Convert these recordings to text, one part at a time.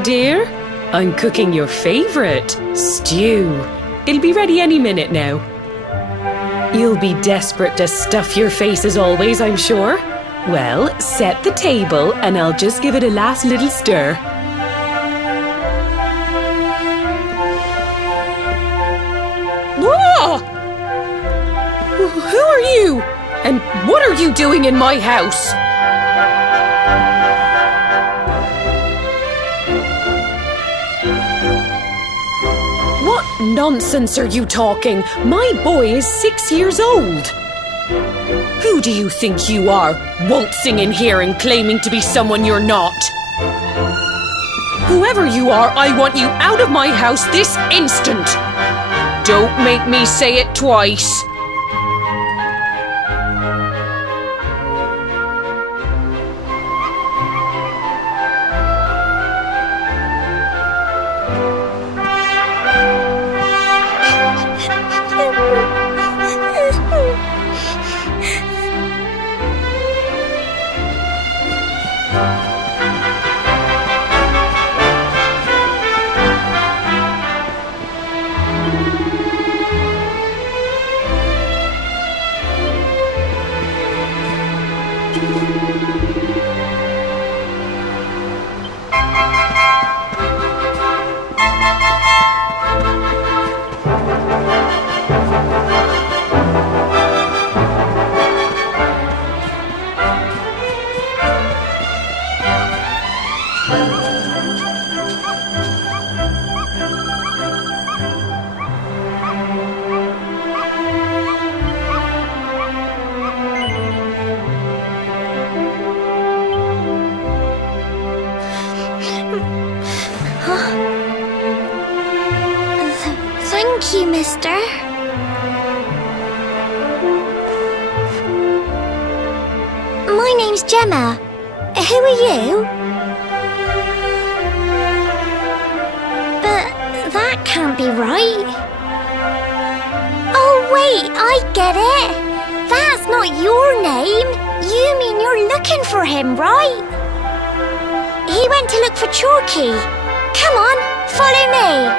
Hello, dear. I'm cooking your favourite, stew. It'll be ready any minute now. You'll be desperate to stuff your face as always, I'm sure. Well, set the table and I'll just give it a last little stir. Whoa! Who are you? And what are you doing in my house? What nonsense are you talking? My boy is 6 years old. Who do you think you are, waltzing in here and claiming to be someone you're not? Whoever you are, I want you out of my house this instant. Don't make me say it twice. Thank you, mister. My name's Gemma. Who are you? But that can't be right. Oh, wait, I get it. That's not your name. You mean you're looking for him, right? He went to look for Chalky. Come on, follow me.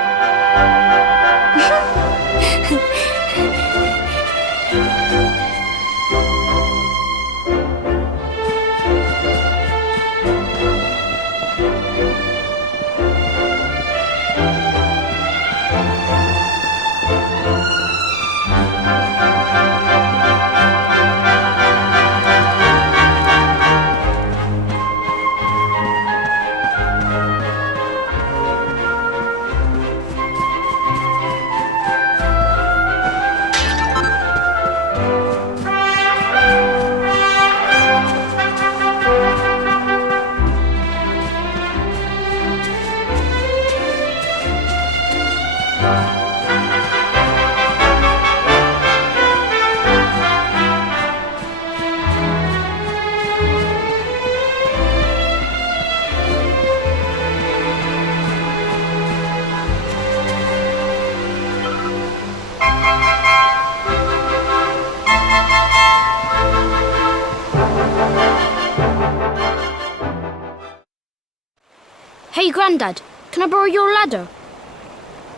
Hey, Grandad, can I borrow your ladder?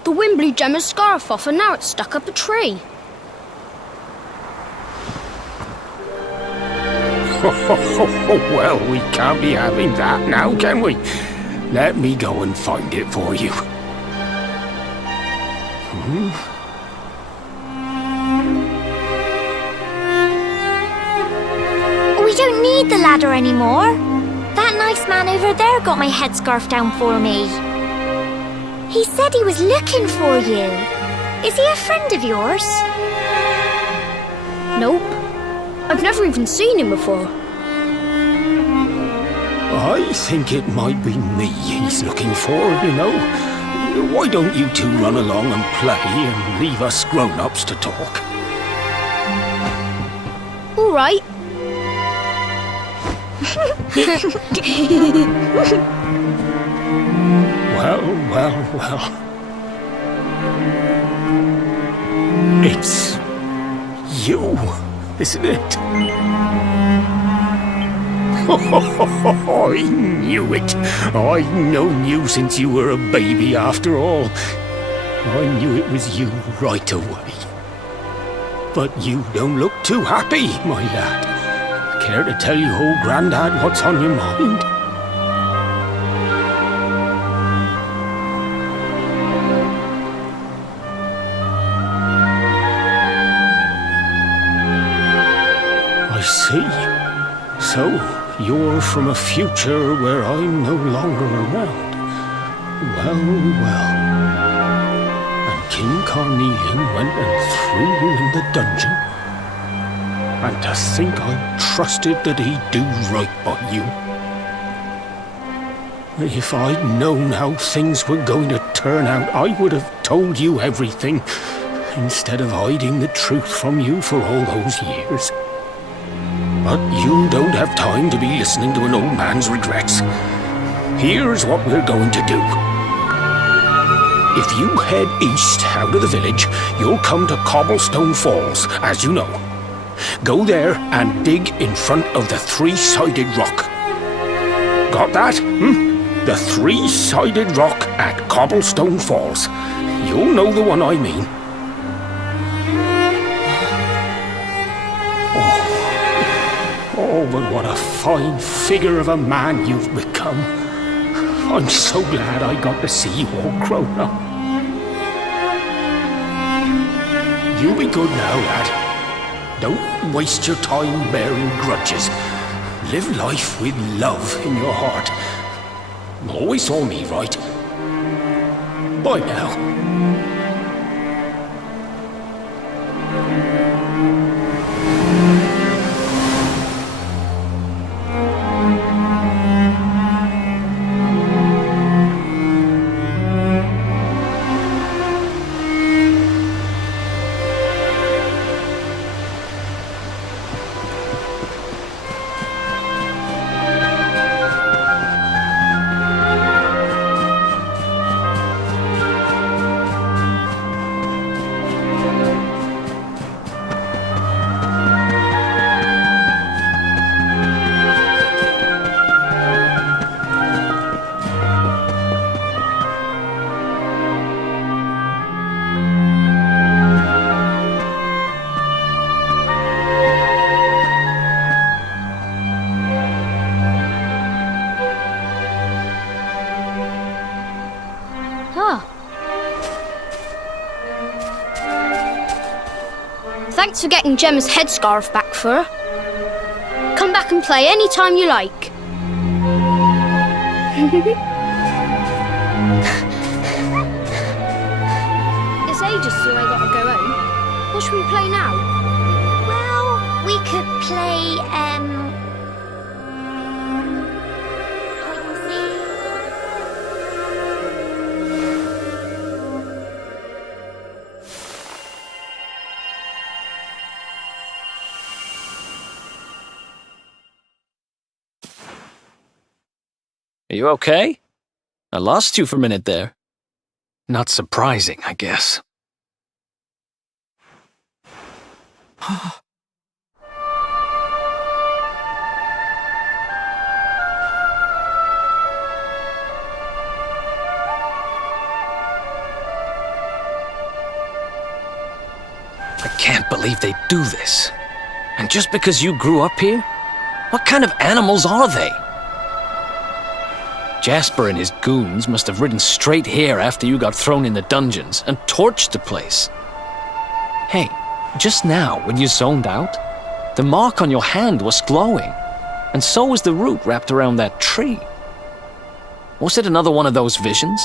The wind blew Gemma's scarf off and now it's stuck up a tree. Well, we can't be having that now, can we? Let me go and find it for you. We don't need the ladder anymore. That nice man over there got my headscarf down for me. He said he was looking for you. Is he a friend of yours? Nope. I've never even seen him before. I think it might be me he's looking for, you know. Why don't you two run along and play and leave us grown-ups to talk? All right. Well. It's you, isn't it? I knew it. I've known you since you were a baby, after all. I knew it was you right away. But you don't look too happy, my lad. Care to tell your old Grandad what's on your mind? I see. So, you're from a future where I'm no longer around. Well, well. And King Carnelian went and threw you in the dungeon? And to think I trusted that he'd do right by you. If I'd known how things were going to turn out, I would have told you everything, instead of hiding the truth from you for all those years. But you don't have time to be listening to an old man's regrets. Here's what we're going to do. If you head east out of the village, you'll come to Cobblestone Falls, as you know. Go there and dig in front of the three-sided rock. Got that? The three-sided rock at Cobblestone Falls. You'll know the one I mean. Oh, but what a fine figure of a man you've become. I'm so glad I got to see you all grown up. You be good now, lad. Don't waste your time bearing grudges. Live life with love in your heart. Always saw me right. Bye now. Thanks for getting Gemma's headscarf back for her. Come back and play any time you like. It's ages till I gotta go home. What should we play now? Well, we could play, hide and seek. Are you okay? I lost you for a minute there. Not surprising, I guess. I can't believe they do this. And just because you grew up here? What kind of animals are they? Jasper and his goons must have ridden straight here after you got thrown in the dungeons and torched the place. Hey, just now when you zoned out, the mark on your hand was glowing, and so was the root wrapped around that tree. Was it another one of those visions?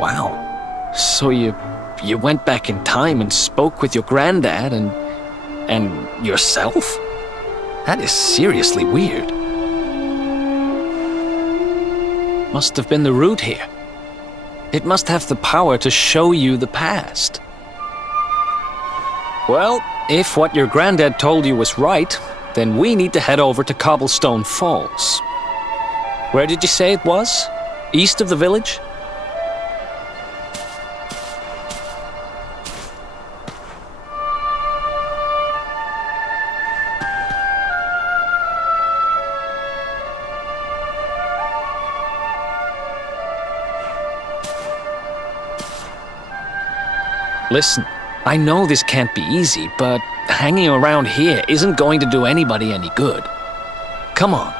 Wow. So you went back in time and spoke with your granddad and yourself? That is seriously weird. Must have been the root here. It must have the power to show you the past. Well, if what your granddad told you was right, then we need to head over to Cobblestone Falls. Where did you say it was? East of the village? Listen, I know this can't be easy, but hanging around here isn't going to do anybody any good. Come on.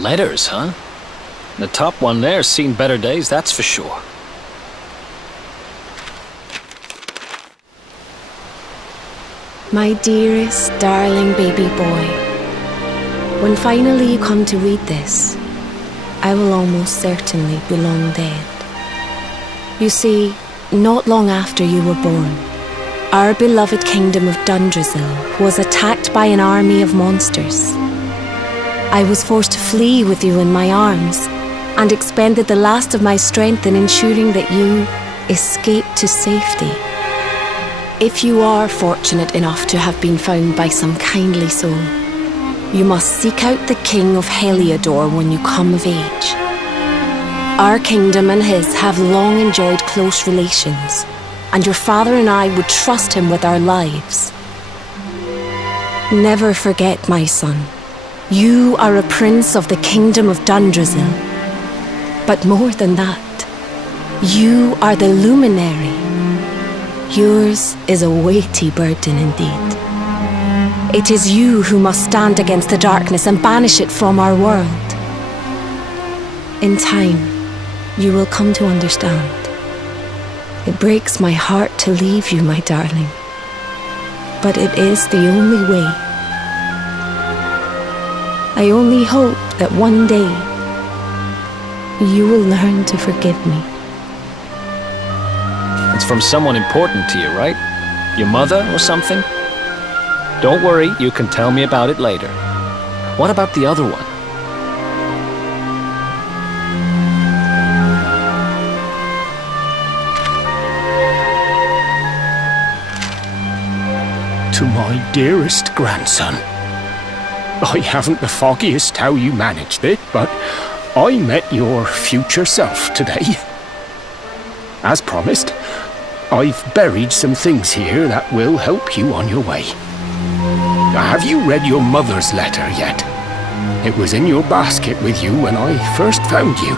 Letters, huh? The top one there's seen better days, that's for sure. My dearest, darling baby boy, when finally you come to read this, I will almost certainly be long dead. You see, not long after you were born, our beloved kingdom of Dundrasil was attacked by an army of monsters. I was forced to flee with you in my arms and expended the last of my strength in ensuring that you escaped to safety. If you are fortunate enough to have been found by some kindly soul, you must seek out the King of Heliodor when you come of age. Our kingdom and his have long enjoyed close relations, and your father and I would trust him with our lives. Never forget, my son, you are a prince of the kingdom of Dundrasil. But more than that, you are the luminary. Yours is a weighty burden indeed. It is you who must stand against the darkness and banish it from our world. In time, you will come to understand. It breaks my heart to leave you, my darling, but it is the only way. I only hope that one day you will learn to forgive me. It's from someone important to you, right? Your mother or something? Don't worry, you can tell me about it later. What about the other one? To my dearest grandson. I haven't the foggiest how you managed it, but I met your future self today. As promised, I've buried some things here that will help you on your way. Have you read your mother's letter yet? It was in your basket with you when I first found you.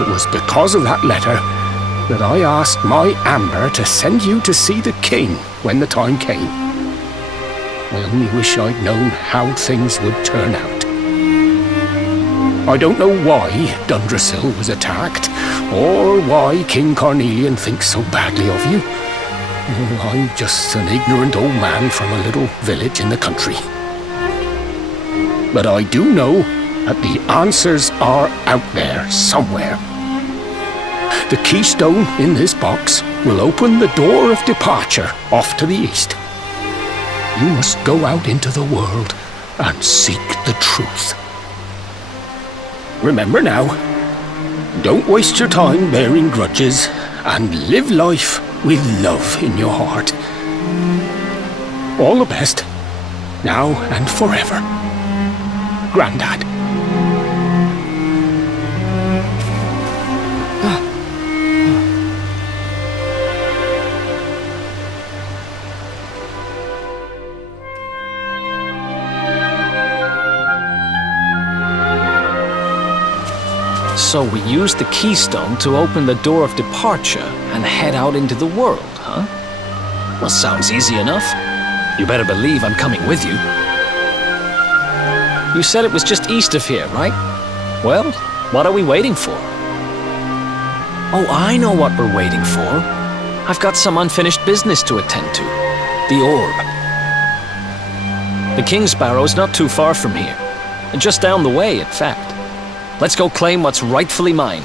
It was because of that letter that I asked my Amber to send you to see the king when the time came. I only wish I'd known how things would turn out. I don't know why Dundrasil was attacked, or why King Carnelian thinks so badly of you. I'm just an ignorant old man from a little village in the country. But I do know that the answers are out there somewhere. The keystone in this box will open the door of departure off to the east. You must go out into the world and seek the truth. Remember now, don't waste your time bearing grudges and live life with love in your heart. All the best, now and forever. Grandad. So we used the Keystone to open the door of departure and head out into the world, huh? Well, sounds easy enough. You better believe I'm coming with you. You said it was just east of here, right? Well, what are we waiting for? Oh, I know what we're waiting for. I've got some unfinished business to attend to. The Orb. The Kingsbarrow's not too far from here. Just down the way, in fact. Let's go claim what's rightfully mine.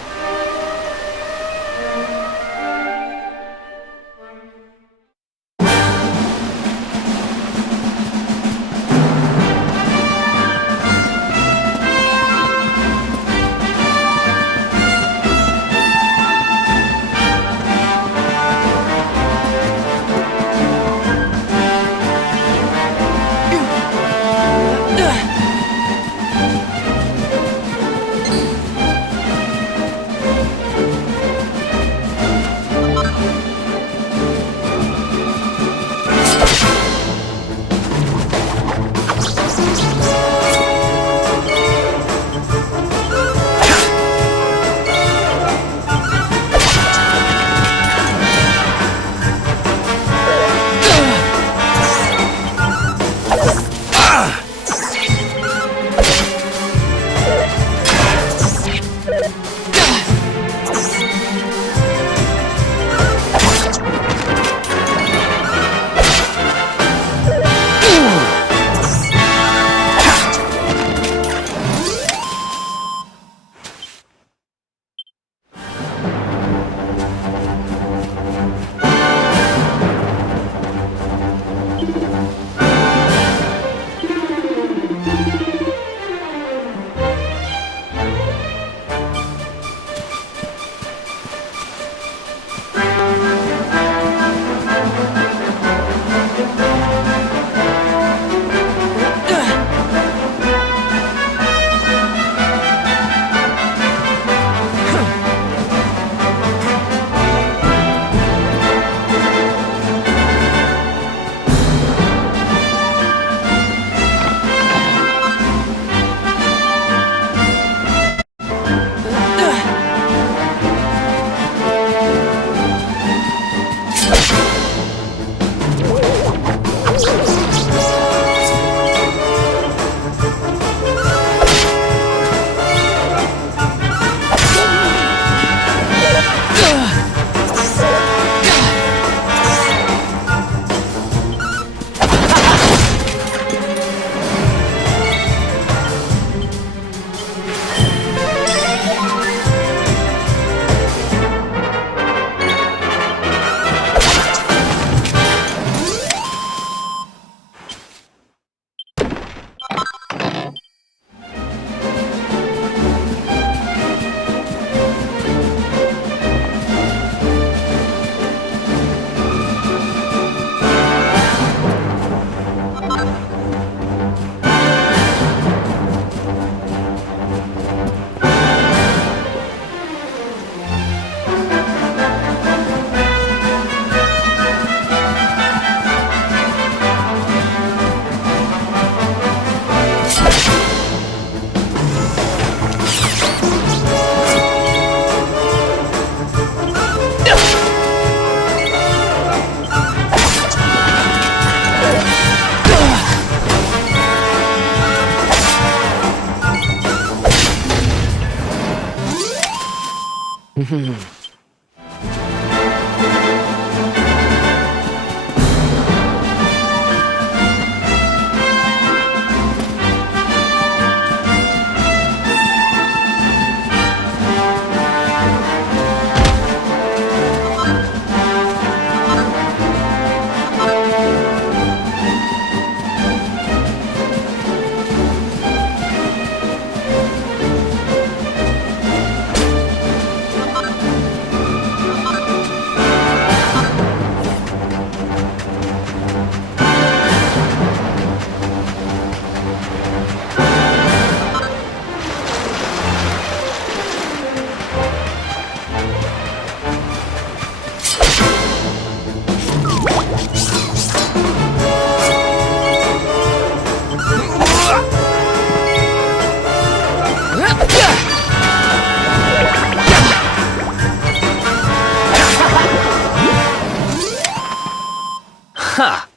Ha!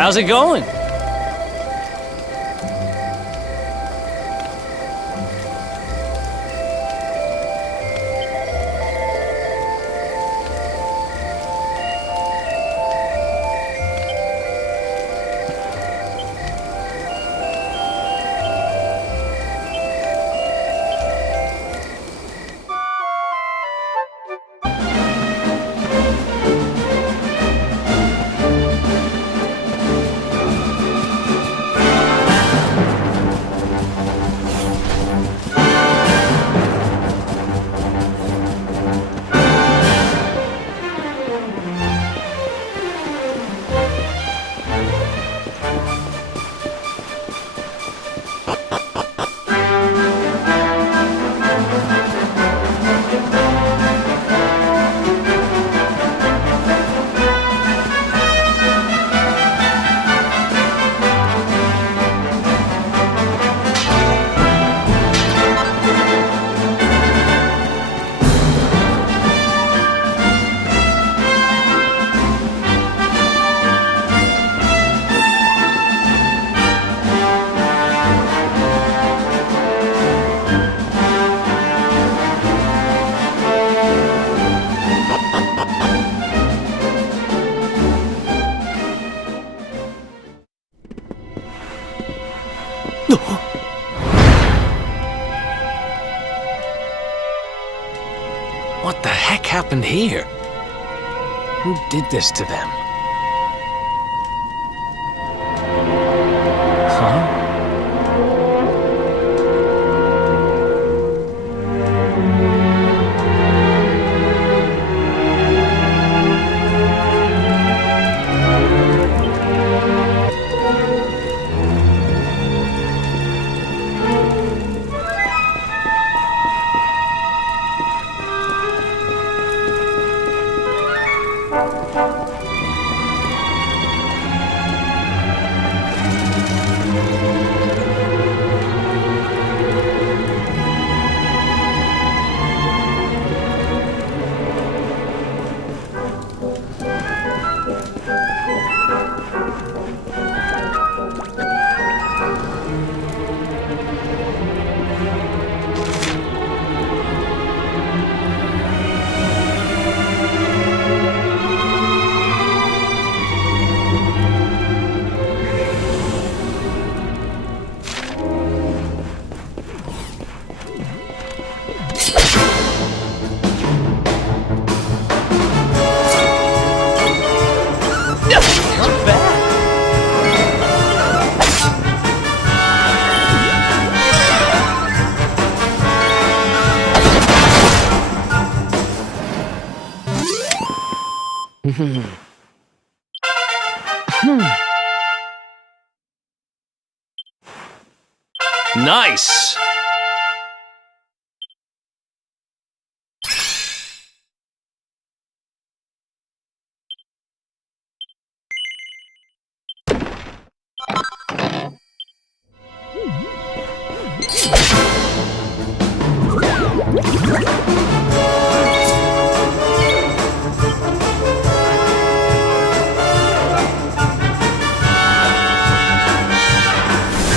How's it going? What the heck happened here? Who did this to them? Huh? Nice!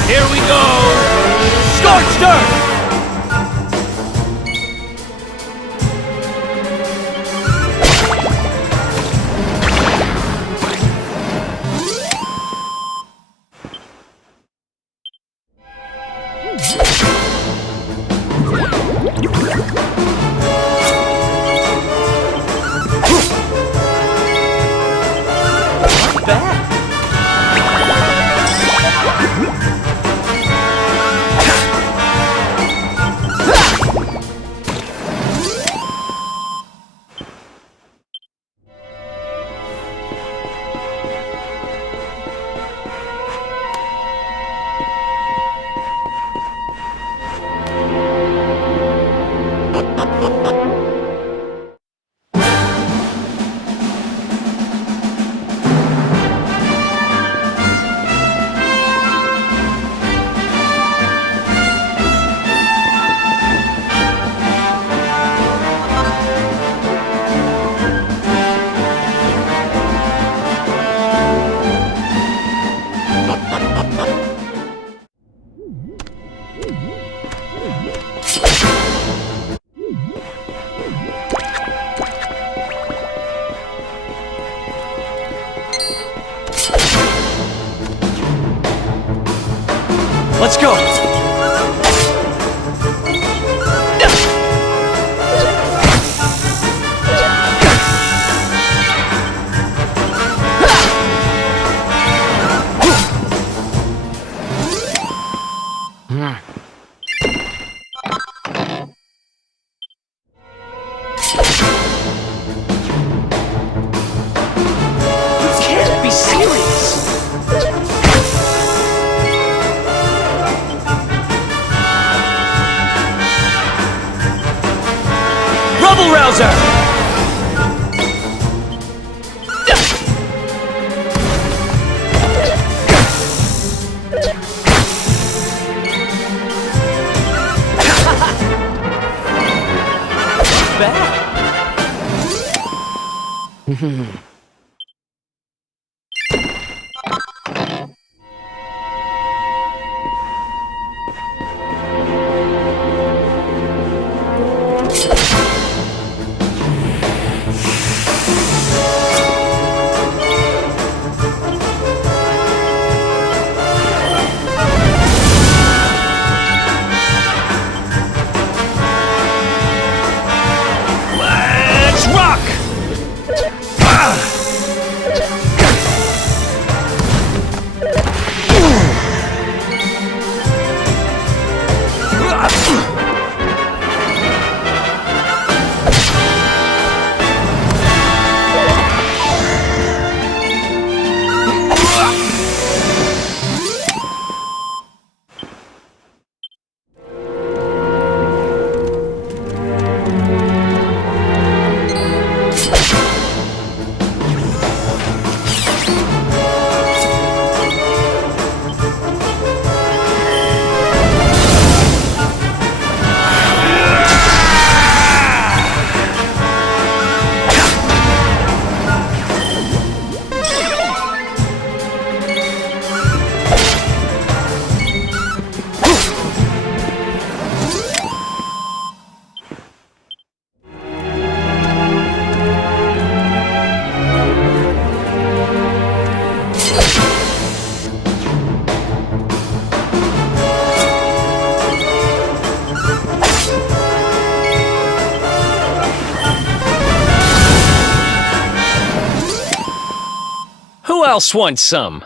Here we go! Scorched earth! Let's go! Can't be serious! Rubble Rouser! Let's rock! Who else wants some?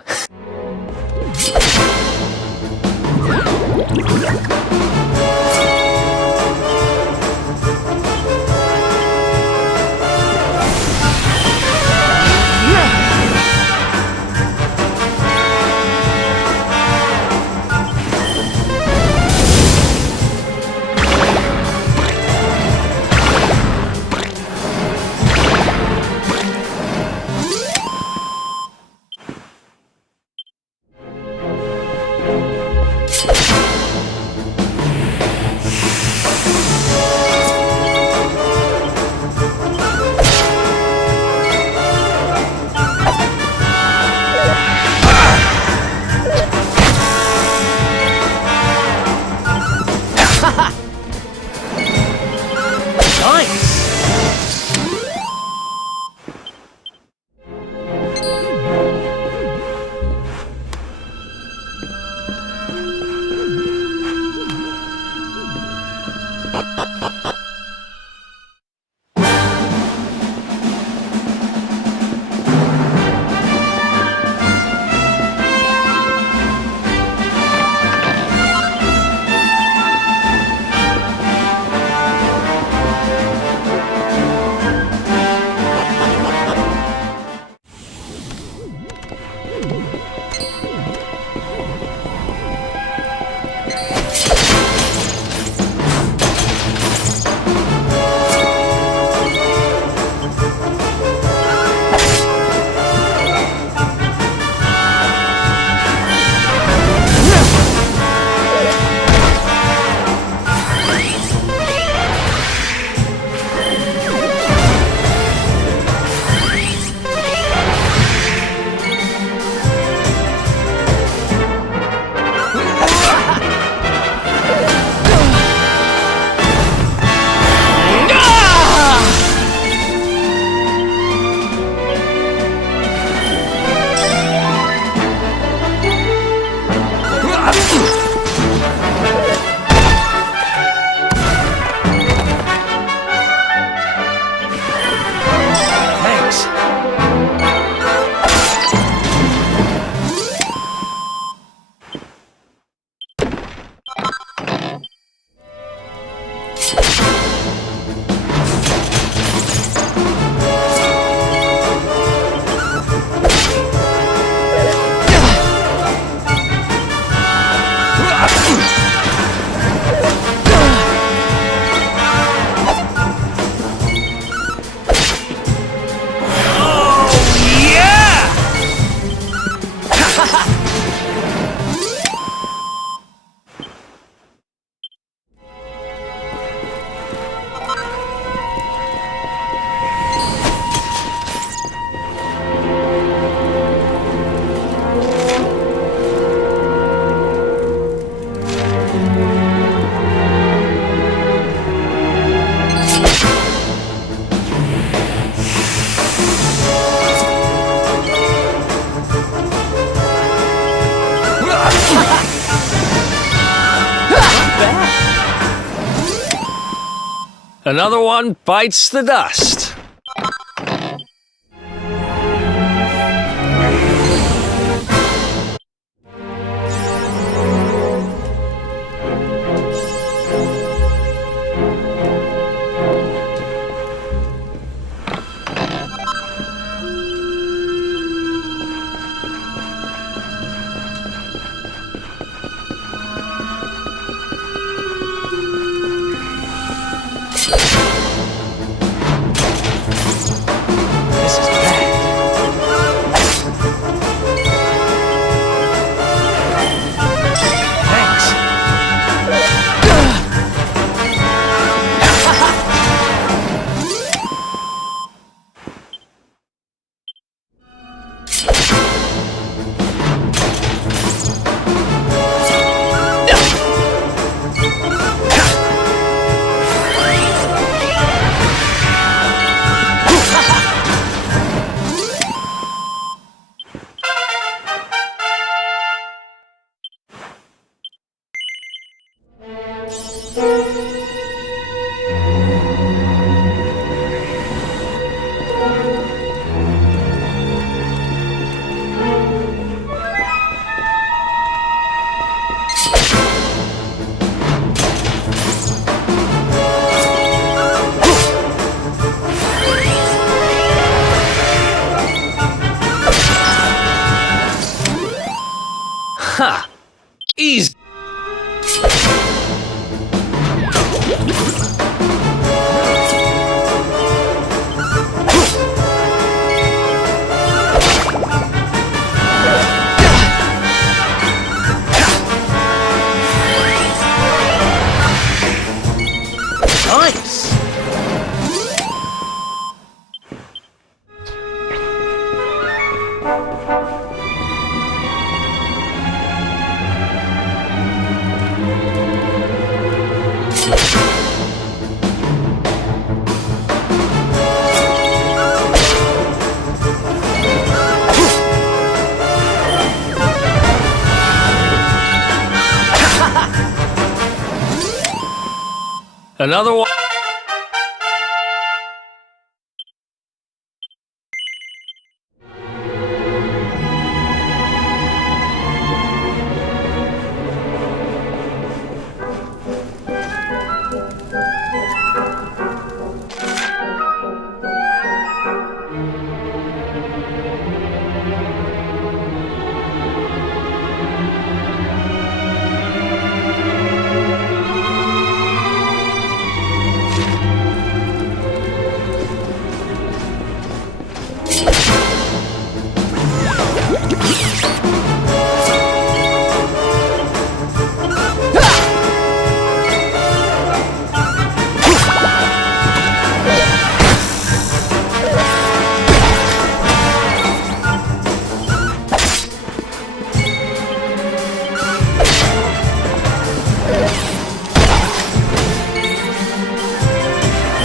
Another one bites the dust. Ha! Easy. Another one.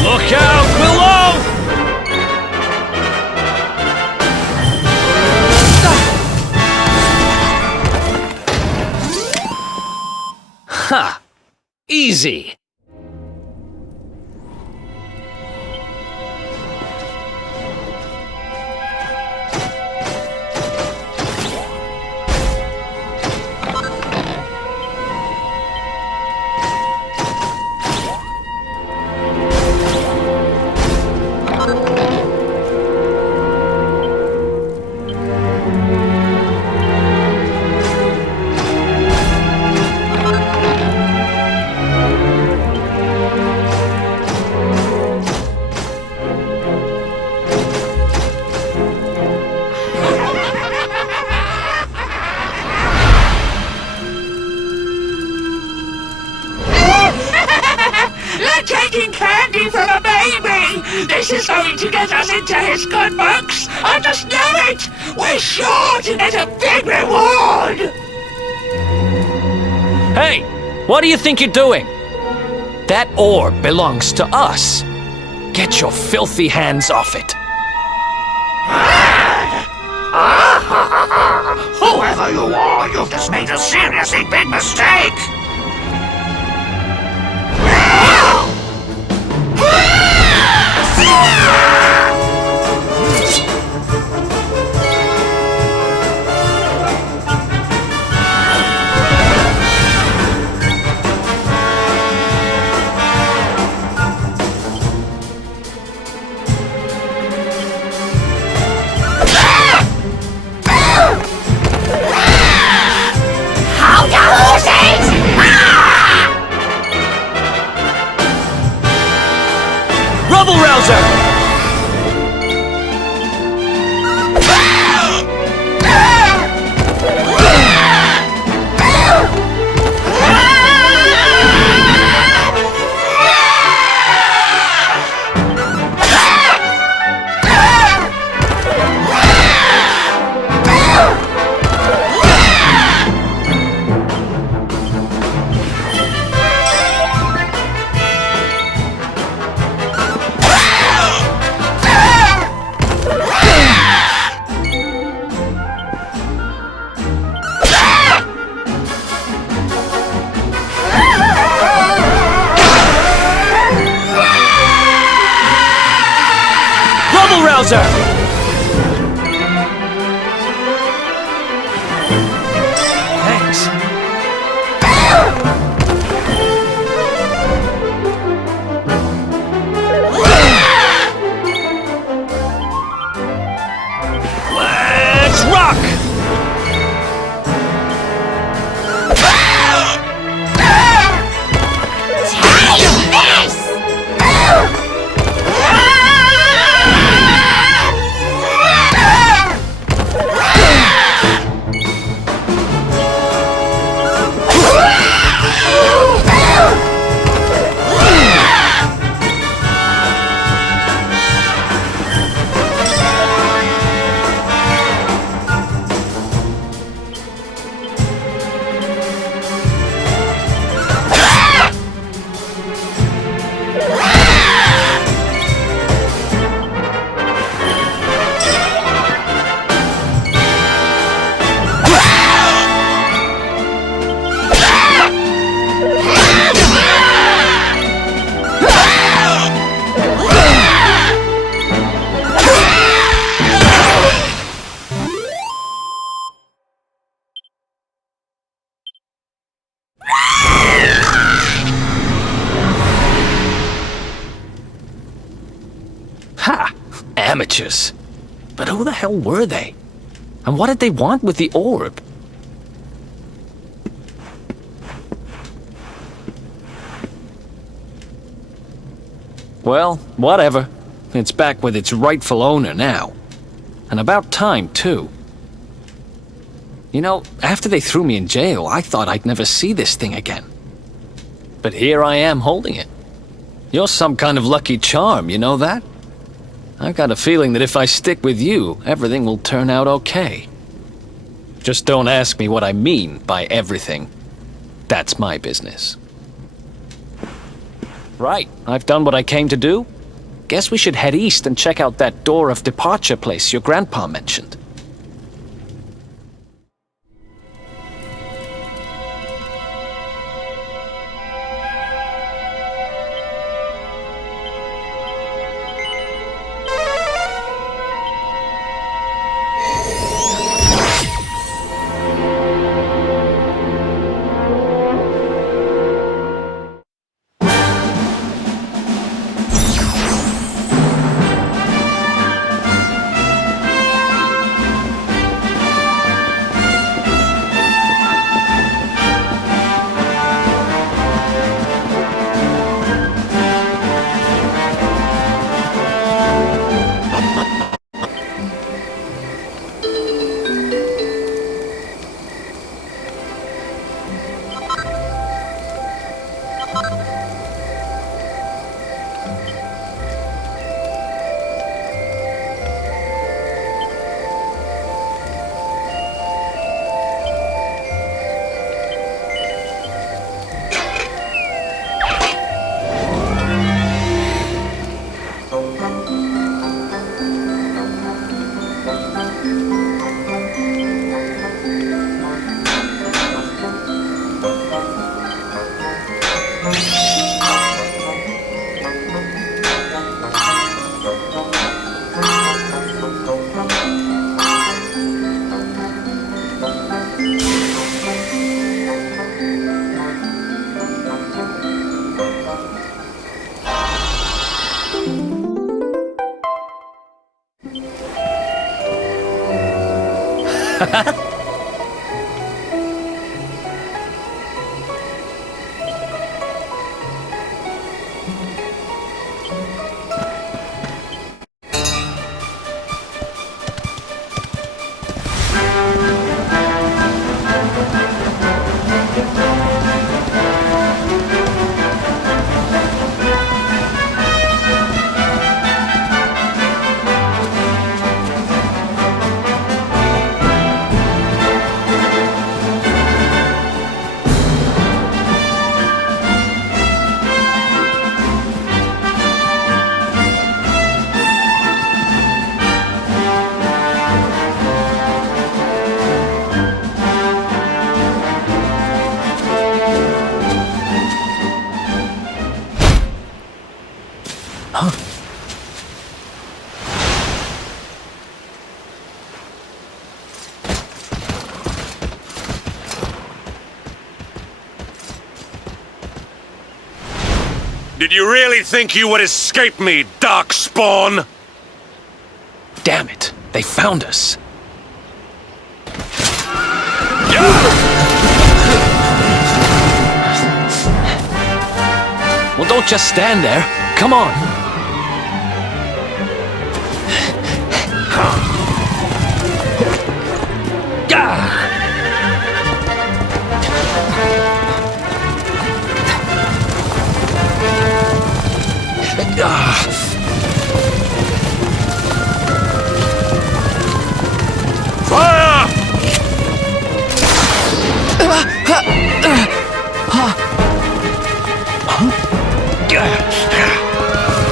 Look out below! Ha! Easy! You're taking candy from a baby! This is going to get us into his good books! I just know it! We're sure to get a big reward! Hey! What do you think you're doing? That orb belongs to us. Get your filthy hands off it. Whoever you are, you've just made a seriously big mistake! Rubble Rouser! Rouser! Thanks. Let's rock! Amateurs. But who the hell were they? And what did they want with the orb? Well, whatever. It's back with its rightful owner now. And about time, too. You know, after they threw me in jail, I thought I'd never see this thing again. But here I am holding it. You're some kind of lucky charm, you know that? I've got a feeling that if I stick with you, everything will turn out okay. Just don't ask me what I mean by everything. That's my business. Right, I've done what I came to do. Guess we should head east and check out that door of departure place your grandpa mentioned. Did you really think you would escape me, Darkspawn? Damn it, they found us. Well, don't just stand there. Come on. Fire!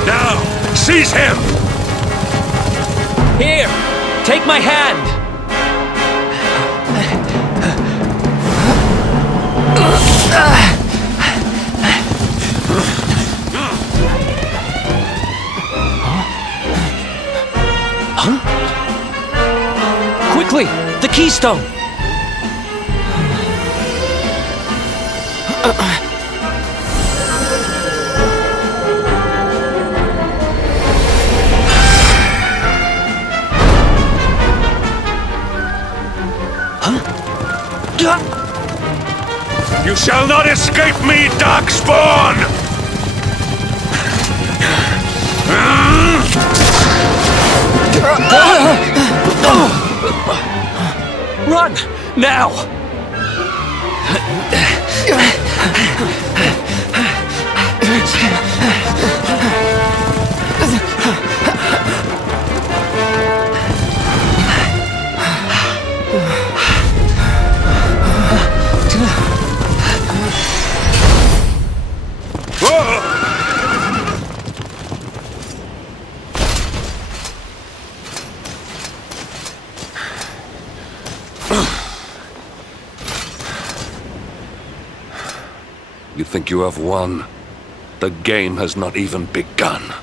Now, seize him! Here, take my hand. Quickly, the Keystone! You shall not escape me, Darkspawn! Run! Now! You think you have won? The game has not even begun.